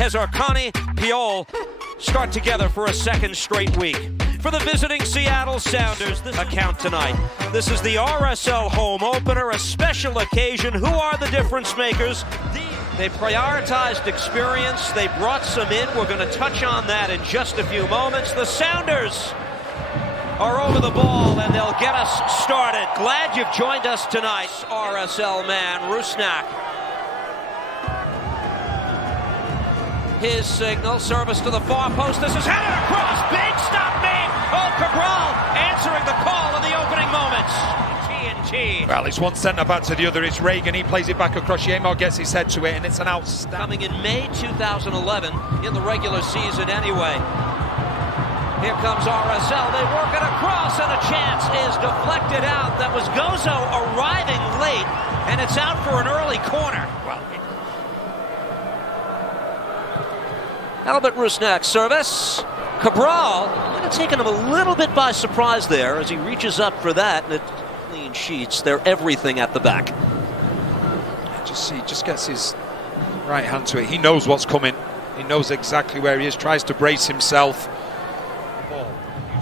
Hezarkhani, Piol start together for a second straight week. For the visiting Seattle Sounders, this account tonight. This is the RSL home opener, a special occasion. Who are the difference makers? They prioritized experience. They brought some in. We're going to touch on that in just a few moments. The Sounders are over the ball, and they'll get us started. Glad you've joined us tonight, RSL man, Rusnak. His signal, service to the far post. This is headed across. Big stop made. Oh, Cabral answering the call in the opening moments. TNT. Well, it's one centre back to the other. It's Reagan. He plays it back across. Yamar gets his head to it, and it's an outstanding. Coming in May 2011 in the regular season anyway. Here comes RSL. They work it across, and a chance is deflected out. That was Gozo arriving late, and it's out for an early corner. Well, Albert Rusnak service. Cabral might have taken him a little bit by surprise there as he reaches up for that, and clean sheets. They're everything at the back. he just gets his right hand to it. He knows what's coming. He knows exactly where he is. Tries to brace himself.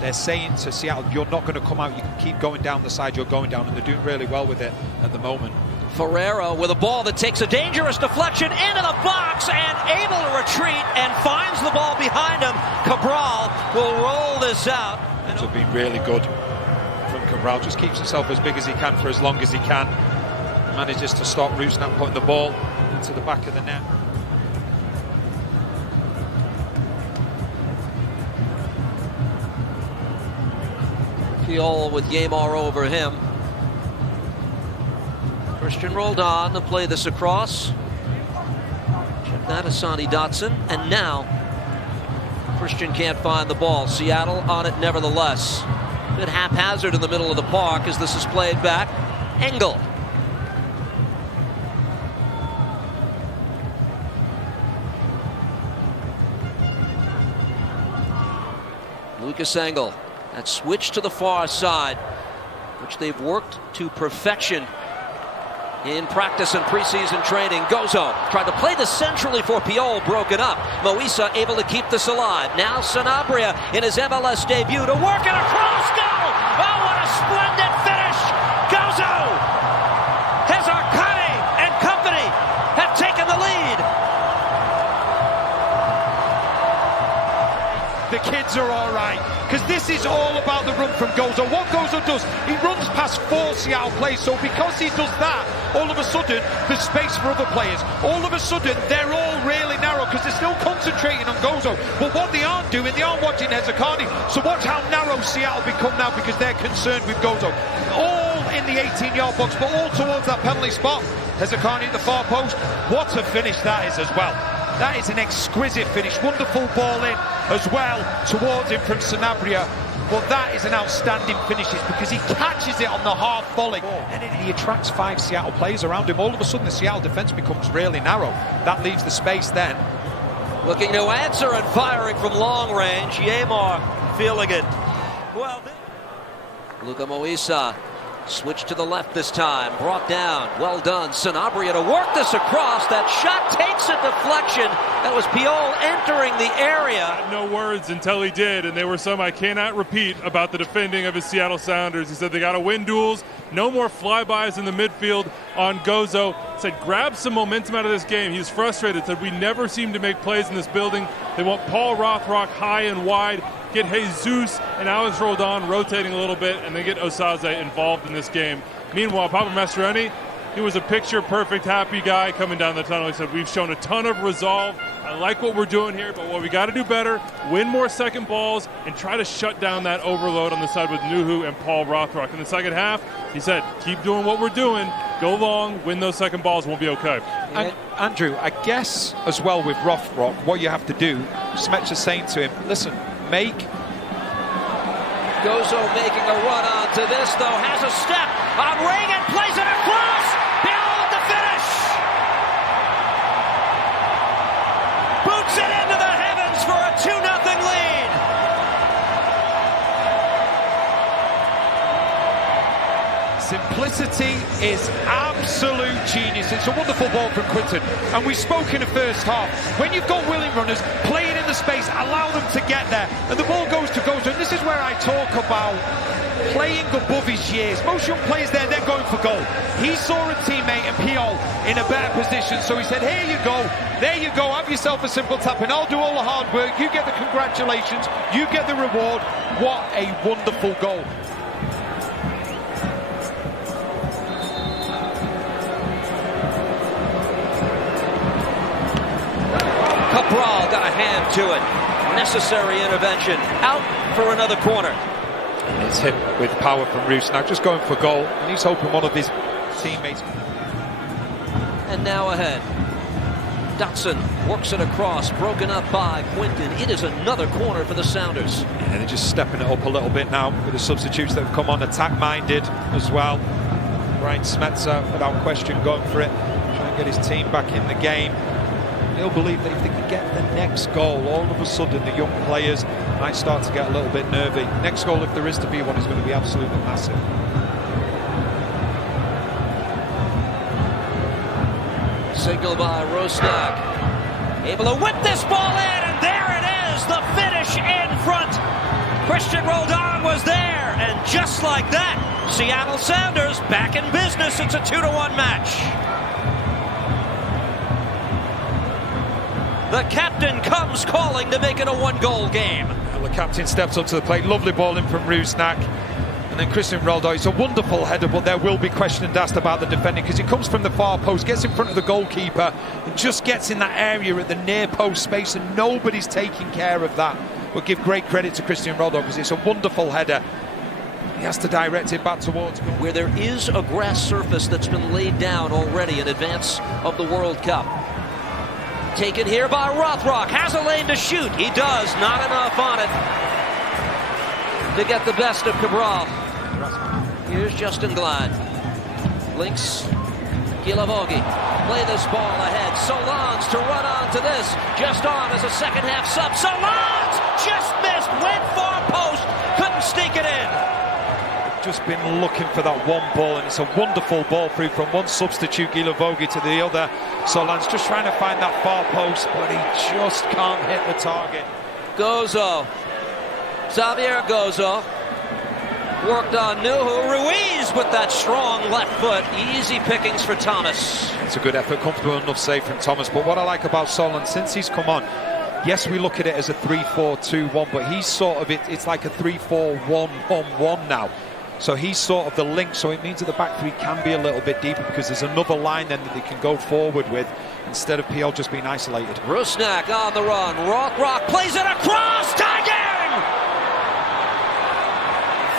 They're saying to Seattle, you're not going to come out. You can keep going down the side you're going down, and they're doing really well with it at the moment. Ferreira with a ball that takes a dangerous deflection into the box and able to retreat and finds the ball behind him. Cabral will roll this out. To be really good from Cabral. Just keeps himself as big as he can for as long as he can. Manages to stop Rusnak putting the ball into the back of the net. Piol with Yamar over him. Cristian Roldan to play this across. Check that, Asani Dotson. And now, Cristian can't find the ball. Seattle on it nevertheless. A bit haphazard in the middle of the park as this is played back. Engel. Lucas Engel. That switch to the far side, which they've worked to perfection in practice and preseason training. Gozo tried to play this centrally for Piol, broken up. Moisa able to keep this alive. Now Sanabria in his MLS debut to work it across. Goal! Oh, what a splendid finish! Gozo! Hezarkhani and company have taken the lead. The kids are all right, because this is all about the run from Gozo. What Gozo does, he runs past 4 Seattle players, so because he does that, all of a sudden, there's space for other players. All of a sudden, they're all really narrow, because they're still concentrating on Gozo. But what they aren't doing, they aren't watching Hezarkhani. So watch how narrow Seattle become now, because they're concerned with Gozo. All in the 18-yard box, but all towards that penalty spot. Hezarkhani at the far post. What a finish that is as well. That is an exquisite finish. Wonderful ball in as well towards him from Sanabria. But that is an outstanding finish because he catches it on the half volley. And he attracts 5 Seattle players around him. All of a sudden, the Seattle defense becomes really narrow. That leaves the space then. Looking to answer and firing from long range. Yamar feeling it. Well, Luka Moisa. Switch to the left this time, brought down, well done. Sanabria to work this across. That shot takes a deflection. That was Piol entering the area. No words until he did, and there were some I cannot repeat about the defending of his Seattle Sounders. He said they got to win duels, no more flybys in the midfield on Gozo. Said grab some momentum out of this game. He's frustrated, said we never seem to make plays in this building. They want Paul Rothrock high and wide, get Jesus and Alex Roldan rotating a little bit, and then get Osaze involved in this game. Meanwhile, Papa Mastroeni, he was a picture-perfect happy guy coming down the tunnel. He said, we've shown a ton of resolve. I like what we're doing here, but what we got to do better, win more second balls, and try to shut down that overload on the side with Nuhu and Paul Rothrock. In the second half, he said, keep doing what we're doing, go long, win those second balls, we'll be okay. And Andrew, I guess as well with Rothrock, what you have to do, Smetcha's saying to him, listen, make... Gozo making a run onto this, though, has a step on Reagan, plays it across, beyond the finish! Boots it into the heavens for a 2-0 lead! Simplicity simplicity is absolute genius. It's a wonderful ball from Quinton. And we spoke in the first half. When you've got willing runners, play it in the space, allow them to get there. And the ball goes to Gozo. And this is where I talk about playing above his years. Most young players there, they're going for goal. He saw a teammate and Piol in a better position, so he said, here you go, there you go, have yourself a simple tap and I'll do all the hard work, you get the congratulations, you get the reward. What a wonderful goal. Cabral got a hand to it. Necessary intervention. Out for another corner. It's hit with power from Rusnak, just going for goal, and he's hoping one of his teammates. And now ahead. Dotson works it across, broken up by Quinton. It is another corner for the Sounders. Yeah, they're just stepping it up a little bit now with the substitutes that have come on, attack-minded as well. Brian Smetzer, without question, going for it, trying to get his team back in the game. He'll believe that if they can get the next goal, all of a sudden the young players might start to get a little bit nervy. Next goal, if there is to be one, is going to be absolutely massive. Signal by Rusnak. Able to whip this ball in, and there it is, the finish in front. Cristian Roldan was there, and just like that, Seattle Sounders back in business. It's a 2-1 match. The captain comes calling to make it a one-goal game. Well, the captain steps up to the plate. Lovely ball in from Rusnak. And then Cristian Roldan, it's a wonderful header, but there will be questions asked about the defending because he comes from the far post, gets in front of the goalkeeper, and just gets in that area at the near post space, and nobody's taking care of that. We'll give great credit to Cristian Roldan because it's a wonderful header. He has to direct it back towards goal. Where there is a grass surface that's been laid down already in advance of the World Cup. Taken here by Rothrock, has a lane to shoot. He does, not enough on it to get the best of Cabral. Here's Justin Glad. Links Gilavogi. Play this ball ahead. Solans to run on to this. Just on as a second half sub. Solans just missed. Went far post. Couldn't sneak it in. Just been looking for that one ball, and it's a wonderful ball through from one substitute Gilavogi to the other. Solans just trying to find that far post, but he just can't hit the target. Gozo. Xavier Gozo. Worked on Nuhu. Ruiz with that strong left foot. Easy pickings for Thomas. It's a good effort, comfortable enough save from Thomas. But what I like about Solans, since he's come on, yes, we look at it as a 3-4-2-1, but he's sort of, it's like a 3-4-1-1-1 now. So he's sort of the link, so it means that the back three can be a little bit deeper because there's another line then that they can go forward with instead of Piol just being isolated. Rusnak on the run. Rothrock plays it across. Tie game!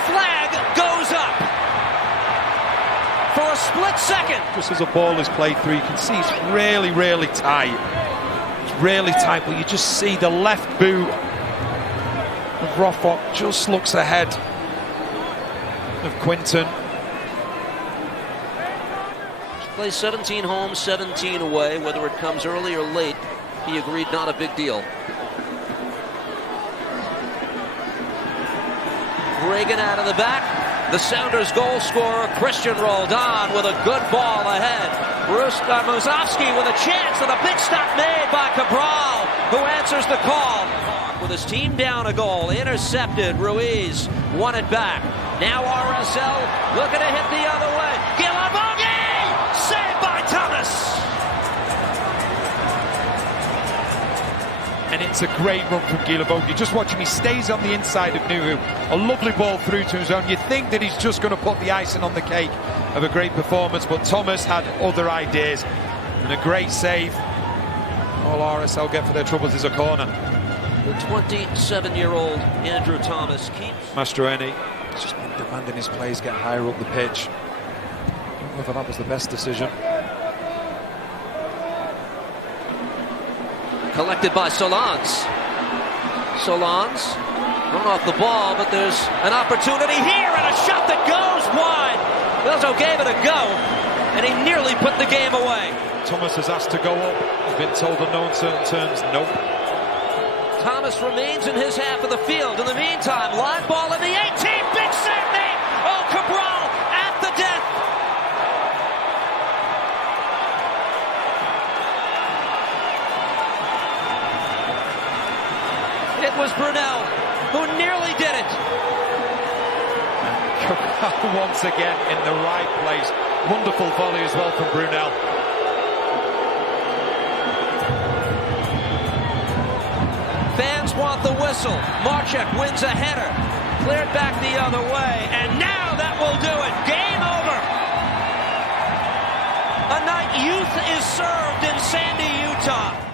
Flag goes up for a split second. Just as a ball is played through, you can see it's really, really tight. It's really tight, but you just see the left boot of Rothrock just looks ahead of Quinton. Plays 17 home, 17 away. Whether it comes early or late, he agreed not a big deal. Reagan out of the back. The Sounders goal scorer, Cristian Roldan, with a good ball ahead. Musovski with a chance and a big stop made by Cabral, who answers the call. With his team down a goal, intercepted. Ruiz won it back. Now RSL looking to hit the other way. Gilavogi! Saved by Thomas! And it's a great run from Gilavogi. Just watch him, he stays on the inside of Nuhu. A lovely ball through to his own. You think that he's just going to put the icing on the cake of a great performance, but Thomas had other ideas. And a great save. All RSL get for their troubles is a corner. The 27-year-old Andrew Thomas keeps... Mastroeni has just been demanding his players get higher up the pitch. I don't know if that was the best decision. Collected by Solans. Solans run off the ball, but there's an opportunity here and a shot that goes wide. Gozo gave it a go, and he nearly put the game away. Thomas has asked to go up. He's been told in no uncertain terms, nope. Thomas remains in his half of the field. In the meantime, live ball in the 18, big save made. Oh, Cabral at the death. was Brunel who nearly did it. Once again in the right place. Wonderful volley as well from Brunel. Fans want the whistle. Marchek wins a header. Cleared back the other way. And now that will do it. Game over. A night youth is served in Sandy, Utah.